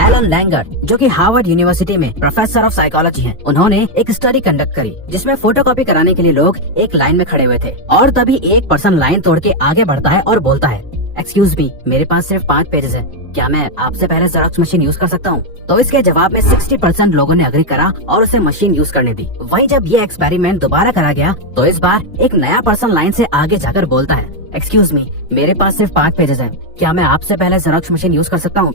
Elon Langer, जो कि Harvard university में प्रोफेसर ऑफ साइकोलॉजी हैं, उन्होंने एक स्टडी कंडक्ट करी जिसमें फोटोकॉपी कराने के लिए लोग एक लाइन में खड़े हुए थे और तभी एक पर्सन लाइन तोड़ के आगे बढ़ता है और बोलता है, एक्सक्यूज मी, मेरे पास सिर्फ 5 पेजेस है, क्या मैं आपसे पहले जेरॉक्स मशीन यूज कर सकता हूँ? तो इसके जवाब में 60% लोगों ने अग्री करा और उसे मशीन यूज करने दी। वहीं जब ये एक्सपेरिमेंट दोबारा करा गया तो इस बार एक नया पर्सन लाइन से आगे जाकर बोलता है, एक्सक्यूज मी, मेरे पास सिर्फ 5 पेजेस हैं, क्या मैं आपसे पहले जेरॉक्स मशीन यूज कर सकता हूँ?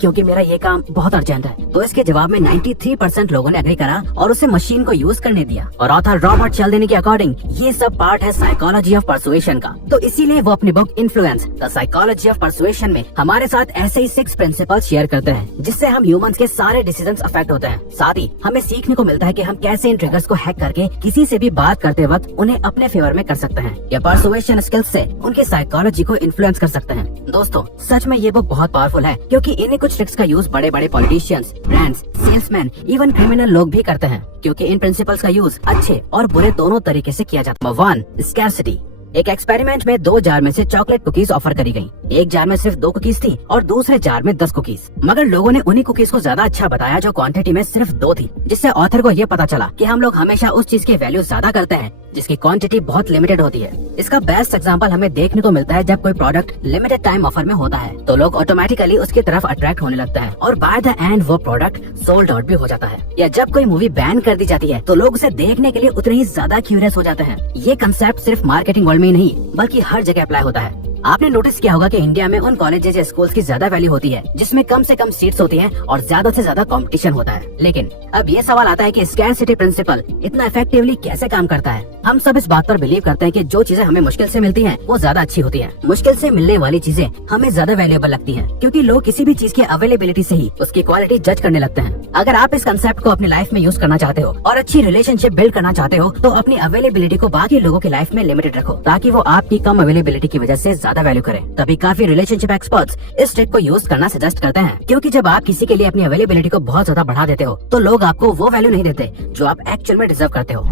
क्योंकि मेरा ये काम बहुत अर्जेंट है। तो इसके जवाब में 93% लोगों ने अग्री करा और उसे मशीन को यूज करने दिया। और ऑथर रॉबर्ट चिल्डिनी के अकॉर्डिंग ये सब पार्ट है साइकोलॉजी ऑफ परसुएशन का। तो इसीलिए वो अपनी book influence the psychology of persuasion में हमारे साथ ऐसे ही 6 प्रिंसिपल्स शेयर करते हैं जिससे हम ह्यूमंस के सारे डिसीजंस अफेक्ट होते हैं। साथ ही हमें सीखने को मिलता है कि हम कैसे इन ट्रिगर्स को हैक करके किसी से भी बात करते वक्त उन्हें अपने फेवर में कर सकते हैं या परसुएशन स्किल्स से उनकी साइकोलॉजी को इन्फ्लुएंस कर सकते हैं। दोस्तों, सच में ये बुक बहुत पावरफुल है क्योंकि इन्हीं कुछ ट्रिक्स का यूज बड़े बड़े politicians, brands, salesman, even criminal लोग भी करते हैं क्योंकि इन प्रिंसिपल्स का यूज अच्छे और बुरे दोनों तरीके से किया जाता है। 1. स्कैर्सिटी। एक एक्सपेरिमेंट में 2 जार में से चॉकलेट कुकीज ऑफर करी गयी। एक जार में सिर्फ 2 कुकीज थी और दूसरे जार में 10 कुकीज। मगर लोगों ने उन्हीं कुकीज को ज्यादा अच्छा बताया जो क्वांटिटी में सिर्फ 2 थी, जिससे ऑथर को ये पता चला कि हम लोग हमेशा उस चीज की वैल्यू ज्यादा करते हैं जिसकी क्वांटिटी बहुत लिमिटेड होती है। इसका बेस्ट एग्जांपल हमें देखने को मिलता है जब कोई प्रोडक्ट लिमिटेड टाइम ऑफर में होता है तो लोग ऑटोमेटिकली उसकी तरफ अट्रैक्ट होने लगता है और बाय द एंड वो प्रोडक्ट सोल्ड आउट भी हो जाता है। या जब कोई मूवी बैन कर दी जाती है तो लोग उसे देखने के लिए उतने ही ज्यादा क्यूरियस हो जाते हैं। ये कंसेप्ट सिर्फ मार्केटिंग वर्ल्ड में ही नहीं बल्कि हर जगह अप्लाई होता है। आपने नोटिस किया होगा कि इंडिया में उन कॉलेजेस या स्कूल्स की ज्यादा वैल्यू होती है जिसमें कम से कम सीट्स होती हैं और ज्यादा से ज्यादा कंपटीशन होता है। लेकिन अब ये सवाल आता है कि स्कैर्सिटी प्रिंसिपल इतना इफेक्टिवली कैसे काम करता है? हम सब इस बात पर बिलीव करते हैं कि जो चीजें हमें मुश्किल से मिलती हैं वो ज्यादा अच्छी होती हैं। मुश्किल से मिलने वाली चीजें हमें ज्यादा वैल्यूएबल लगती हैं क्योंकि लोग किसी भी चीज की अवेलेबिलिटी से ही उसकी क्वालिटी जज करने लगते हैं। अगर आप इस कंसेप्ट को अपनी लाइफ में यूज करना चाहते हो और अच्छी रिलेशनशिप बिल्ड करना चाहते हो तो अपनी अवेलेबिलिटी को बाकी लोगों की लाइफ में लिमिटेड रखो ताकि वो आपकी कम अवेलेबिलिटी की वजह से ज्यादा वैल्यू करें। तभी काफी रिलेशनशिप एक्सपर्ट्स इस ट्रिक को यूज करना सजेस्ट करते हैं क्योंकि जब आप किसी के लिए अपनी अवेलेबिलिटी को बहुत ज्यादा बढ़ा देते हो तो लोग आपको वो वैल्यू नहीं देते जो आप एक्चुअल में डिजर्व करते हो।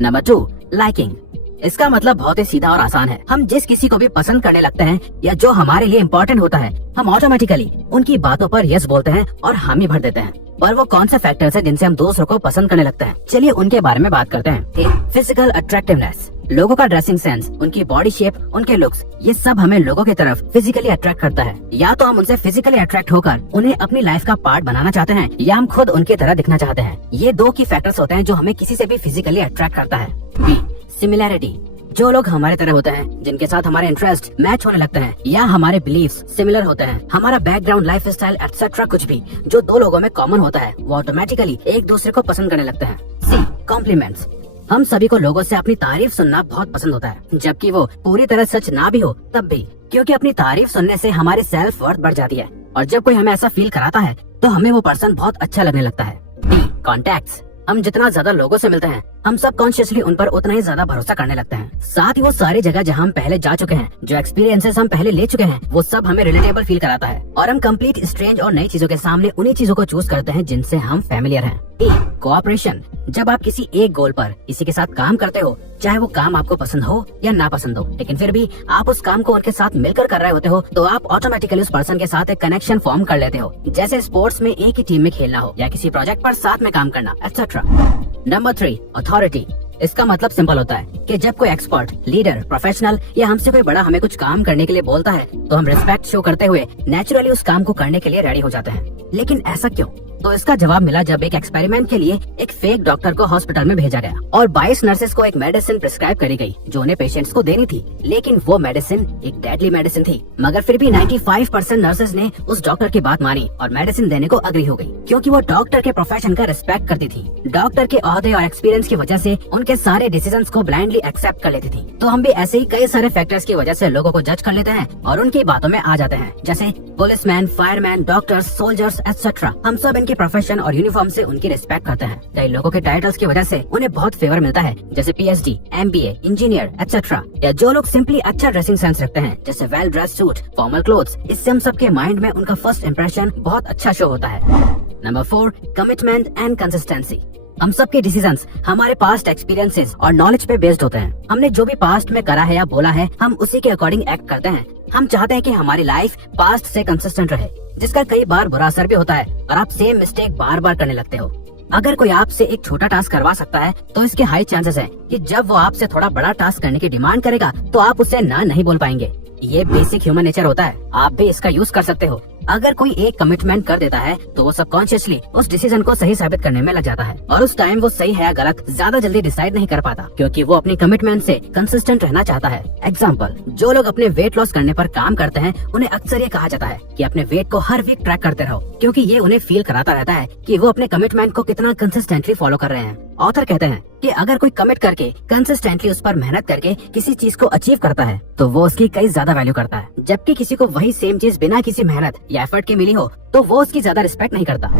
नंबर 2. लाइकिंग। इसका मतलब बहुत ही सीधा और आसान है। हम जिस किसी को भी पसंद करने लगते हैं या जो हमारे लिए इम्पोर्टेंट होता है हम ऑटोमेटिकली उनकी बातों पर यस बोलते हैं और हामी भर देते हैं। पर वो कौन से फैक्टर्स हैं जिनसे हम दूसरों को पसंद करने लगते हैं? चलिए उनके बारे में बात करते हैं। Physical attractiveness. लोगों का ड्रेसिंग सेंस, उनकी बॉडी शेप, उनके लुक्स, ये सब हमें लोगों की तरफ फिजिकली अट्रैक्ट करता है। या तो हम उनसे फिजिकली अट्रैक्ट होकर उन्हें अपनी लाइफ का पार्ट बनाना चाहते हैं या हम खुद उनकी तरह दिखना चाहते हैं। ये 2 की फैक्टर्स होते हैं जो हमें किसी से भी फिजिकली अट्रैक्ट करता है। B. सिमिलैरिटी। जो लोग हमारे तरह होते हैं, जिनके साथ हमारे इंटरेस्ट मैच होने लगते हैं या हमारे बिलीव्स सिमिलर होते हैं, हमारा बैकग्राउंड, लाइफ स्टाइल एटसेट्रा, कुछ भी जो 2 लोगों में कॉमन होता है वो ऑटोमेटिकली एक दूसरे को पसंद करने लगते हैं। C. कॉम्प्लीमेंट्स। हम सभी को लोगों से अपनी तारीफ सुनना बहुत पसंद होता है, जबकि वो पूरी तरह सच ना भी हो तब भी, क्योंकि अपनी तारीफ सुनने से हमारी सेल्फ वर्थ बढ़ जाती है और जब कोई हमें ऐसा फील कराता है तो हमें वो पर्सन बहुत अच्छा लगने लगता है। D. कॉन्टैक्ट्स। हम जितना ज्यादा लोगों से मिलते हैं हम सब कॉन्शियसली उन पर उतना ही ज्यादा भरोसा करने लगते हैं। साथ ही वो सारी जगह जहाँ हम पहले जा चुके हैं, जो एक्सपीरियंसेस हम पहले ले चुके हैं, वो सब हमें रिलेटेबल फील कराता है और हम कंप्लीट स्ट्रेंज और नई चीजों के सामने उन्हीं चीजों को चूज करते हैं जिनसे हम फैमिलियर हैं। E. कोऑपरेशन। जब आप किसी एक गोल पर किसी के साथ काम करते हो, चाहे वो काम आपको पसंद हो या ना पसंद हो, लेकिन फिर भी आप उस काम को उनके साथ मिलकर कर रहे होते हो तो आप ऑटोमेटिकली उस पर्सन के साथ एक कनेक्शन फॉर्म कर लेते हो, जैसे स्पोर्ट्स में एक ही टीम में खेलना हो या किसी प्रोजेक्ट पर साथ में काम करना, एटसेट्रा। नंबर 3. अथॉरिटी। इसका मतलब सिंपल होता है कि जब कोई एक्सपर्ट, लीडर, प्रोफेशनल या हमसे कोई बड़ा हमें कुछ काम करने के लिए बोलता है तो हम रिस्पेक्ट शो करते हुए नेचुरली उस काम को करने के लिए रेडी हो जाते हैं। लेकिन ऐसा क्यों? तो इसका जवाब मिला जब एक एक्सपेरिमेंट के लिए एक फेक डॉक्टर को हॉस्पिटल में भेजा गया और 22 नर्सेस को एक मेडिसिन प्रिस्क्राइब करी गई जो उन्हें पेशेंट्स को देनी थी, लेकिन वो मेडिसिन एक डेडली मेडिसिन थी। मगर फिर भी 95% नर्सेस ने उस डॉक्टर की बात मानी और मेडिसिन देने को अग्री हो गई क्योंकि वो डॉक्टर के प्रोफेशन का रिस्पेक्ट करती थी। डॉक्टर के ओहदे और एक्सपीरियंस की वजह से उनके सारे डिसीजंस को ब्लाइंडली एक्सेप्ट कर लेती थी। तो हम भी ऐसे ही कई सारे फैक्टर्स की वजह से लोगों को जज कर लेते हैं और उनकी बातों में आ जाते हैं, जैसे policeman, fireman, doctors, soldiers etcetera. हम सब इनके प्रोफेशन और यूनिफॉर्म से उनकी रिस्पेक्ट करते हैं। कई लोगों के टाइटल्स की वजह से उन्हें बहुत फेवर मिलता है, जैसे PhD, MBA, इंजीनियर एटसेट्रा। या जो लोग सिंपली अच्छा ड्रेसिंग सेंस रखते हैं, जैसे well dress suit, formal clothes, इससे हम सबके माइंड में उनका फर्स्ट इंप्रेशन बहुत अच्छा शो होता है। नंबर 4. Commitment and consistency. हम सबके डिसीजंस हमारे पास्ट एक्सपीरियंसेस और नॉलेज पे बेस्ड होते हैं। हमने जो भी पास्ट में करा है या बोला है, हम उसी के अकॉर्डिंग एक्ट करते हैं। हम चाहते हैं कि हमारी लाइफ पास्ट से कंसिस्टेंट रहे, जिसका कई बार बुरा असर भी होता है और आप सेम मिस्टेक बार बार करने लगते हो। अगर कोई आपसे एक छोटा टास्क करवा सकता है तो इसके हाई चांसेस हैं कि जब वो आपसे थोड़ा बड़ा टास्क करने की डिमांड करेगा तो आप उससे ना नहीं बोल पाएंगे। ये बेसिक ह्यूमन नेचर होता है, आप भी इसका यूज कर सकते हो। अगर कोई एक कमिटमेंट कर देता है तो वो सबकॉन्शियसली उस डिसीजन को सही साबित करने में लग जाता है और उस टाइम वो सही है या गलत ज्यादा जल्दी डिसाइड नहीं कर पाता, क्योंकि वो अपनी कमिटमेंट से कंसिस्टेंट रहना चाहता है। एग्जाम्पल, जो लोग अपने वेट लॉस करने पर काम करते हैं उन्हें अक्सर ये कहा जाता है कि अपने वेट को हर वीक ट्रैक करते रहो, क्योंकि ये उन्हें फील कराता रहता है कि वो अपने कमिटमेंट को कितना कंसिस्टेंटली फॉलो कर रहे हैं। ऑथर कहते हैं कि अगर कोई कमिट करके कंसिस्टेंटली उस पर मेहनत करके किसी चीज को अचीव करता है तो वो उसकी कई ज्यादा वैल्यू करता है, जबकि किसी को वही सेम चीज बिना किसी मेहनत या एफर्ट के मिली हो तो वो उसकी ज्यादा रिस्पेक्ट नहीं करता।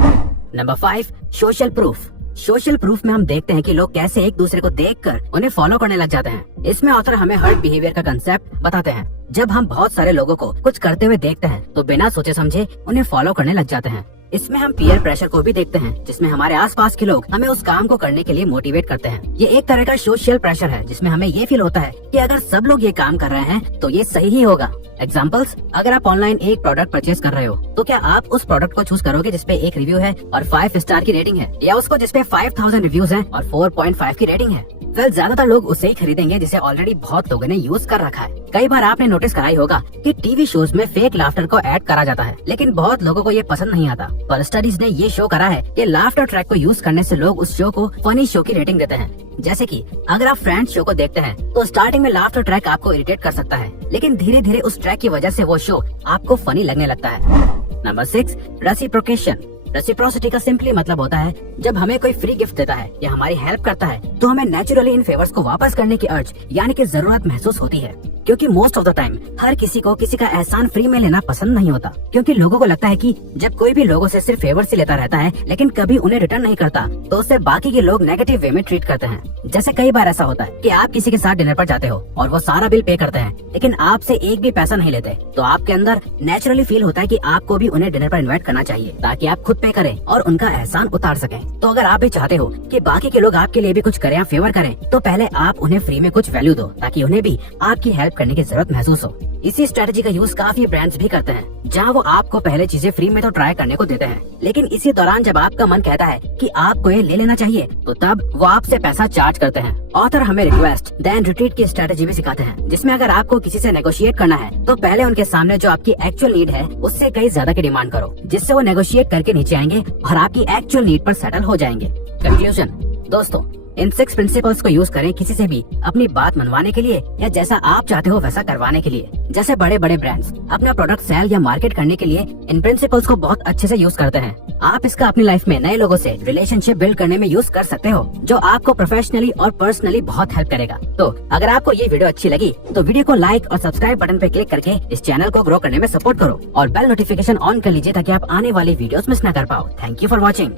Number 5, social proof. Social proof में हम देखते हैं कि लोग कैसे एक दूसरे को देखकर उन्हें फॉलो करने लग जाते हैं। इसमें ऑथर हमें हर्ट बिहेवियर का कंसेप्ट बताते हैं। जब हम बहुत सारे लोगों को कुछ करते हुए देखते हैं तो बिना सोचे समझे उन्हें फॉलो करने लग जाते हैं। इसमें हम पीयर प्रेशर को भी देखते हैं, जिसमें हमारे आसपास के लोग हमें उस काम को करने के लिए मोटिवेट करते हैं। ये एक तरह का सोशल प्रेशर है, जिसमें हमें ये फील होता है कि अगर सब लोग ये काम कर रहे हैं तो ये सही ही होगा। एग्जाम्पल्स, अगर आप ऑनलाइन एक प्रोडक्ट परचेज कर रहे हो तो क्या आप उस प्रोडक्ट को चूज करोगे जिसपे एक रिव्यू है और 5 स्टार की रेटिंग है, या उसको जिसपे 5000 रिव्यूज हैं और 4.5 की रेटिंग है? वेल, ज्यादातर लोग उसे ही खरीदेंगे जिसे ऑलरेडी बहुत लोगों ने यूज कर रखा है। कई बार आपने नोटिस करा ही होगा कि टीवी शोज में फेक लाफ्टर को ऐड करा जाता है, लेकिन बहुत लोगों को ये पसंद नहीं आता। पर स्टडीज ने ये शो करा है कि लाफ्टर ट्रैक को यूज करने से लोग उस शो को फनी शो की रेटिंग देते हैं। जैसे कि अगर आप फ्रेंड्स शो को देखते हैं तो स्टार्टिंग में लाफ्टर ट्रैक आपको इरिटेट कर सकता है, लेकिन धीरे धीरे उस ट्रैक की वजह से वो शो आपको फनी लगने लगता है। Number 6, reciprocation. रेसिप्रोसिटी का सिंपली मतलब होता है जब हमें कोई फ्री गिफ्ट देता है या हमारी हेल्प करता है तो हमें नेचुरली इन फेवर्स को वापस करने की अर्ज यानी कि जरूरत महसूस होती है, क्योंकि मोस्ट ऑफ द टाइम हर किसी को किसी का एहसान फ्री में लेना पसंद नहीं होता, क्योंकि लोगों को लगता है कि जब कोई भी लोगों से सिर्फ फेवर से लेता रहता है लेकिन कभी उन्हें रिटर्न नहीं करता तो उससे बाकी के लोग नेगेटिव वे में ट्रीट करते हैं। जैसे कई बार ऐसा होता है कि आप किसी के साथ डिनर पर जाते हो और वो सारा बिल पे करते हैं लेकिन आपसे एक भी पैसा नहीं लेते, तो आपके अंदर नेचुरली फील होता है कि आपको भी उन्हें डिनर पर इन्वाइट करना चाहिए ताकि आप खुद पे करें और उनका एहसान उतार सकें। तो अगर आप भी चाहते हो कि बाकी के लोग आपके लिए भी कुछ करें या फेवर करें तो पहले आप उन्हें फ्री में कुछ वैल्यू दो ताकि उन्हें भी आपकी हेल्प करने की जरूरत महसूस हो। इसी स्ट्रेटजी का यूज काफी ब्रांड्स भी करते हैं, जहां वो आपको पहले चीजें फ्री में तो ट्राई करने को देते हैं, लेकिन इसी दौरान जब आपका मन कहता है कि आपको ये ले लेना चाहिए तो तब वो आपसे पैसा चार्ज करते हैं। ऑथर हमें रिक्वेस्ट देन रिट्रीट की स्ट्रेटजी भी सिखाते हैं, जिसमें अगर आपको किसी से नेगोशिएट करना है तो पहले उनके सामने जो आपकी एक्चुअल नीड है उससे कई ज्यादा की डिमांड करो, जिससे वो नेगोशिएट करके नीचे आएंगे और आपकी एक्चुअल नीड पर सेटल हो जाएंगे। कंक्लूजन, दोस्तों, इन 6 प्रिंसिपल्स को यूज करें किसी से भी अपनी बात मनवाने के लिए या जैसा आप चाहते हो वैसा करवाने के लिए। जैसे बड़े बड़े ब्रांड्स अपना प्रोडक्ट सेल या मार्केट करने के लिए इन प्रिंसिपल्स को बहुत अच्छे से यूज करते हैं। आप इसका अपनी लाइफ में नए लोगों से रिलेशनशिप बिल्ड करने में यूज कर सकते हो, जो आपको प्रोफेशनली और पर्सनली बहुत हेल्प करेगा। तो अगर आपको ये वीडियो अच्छी लगी तो वीडियो को लाइक और सब्सक्राइब बटन पे क्लिक करके इस चैनल को ग्रो करने में सपोर्ट करो और बेल नोटिफिकेशन ऑन कर लीजिए ताकि आप आने वाली वीडियोस मिस न कर पाओ। Thank you for watching.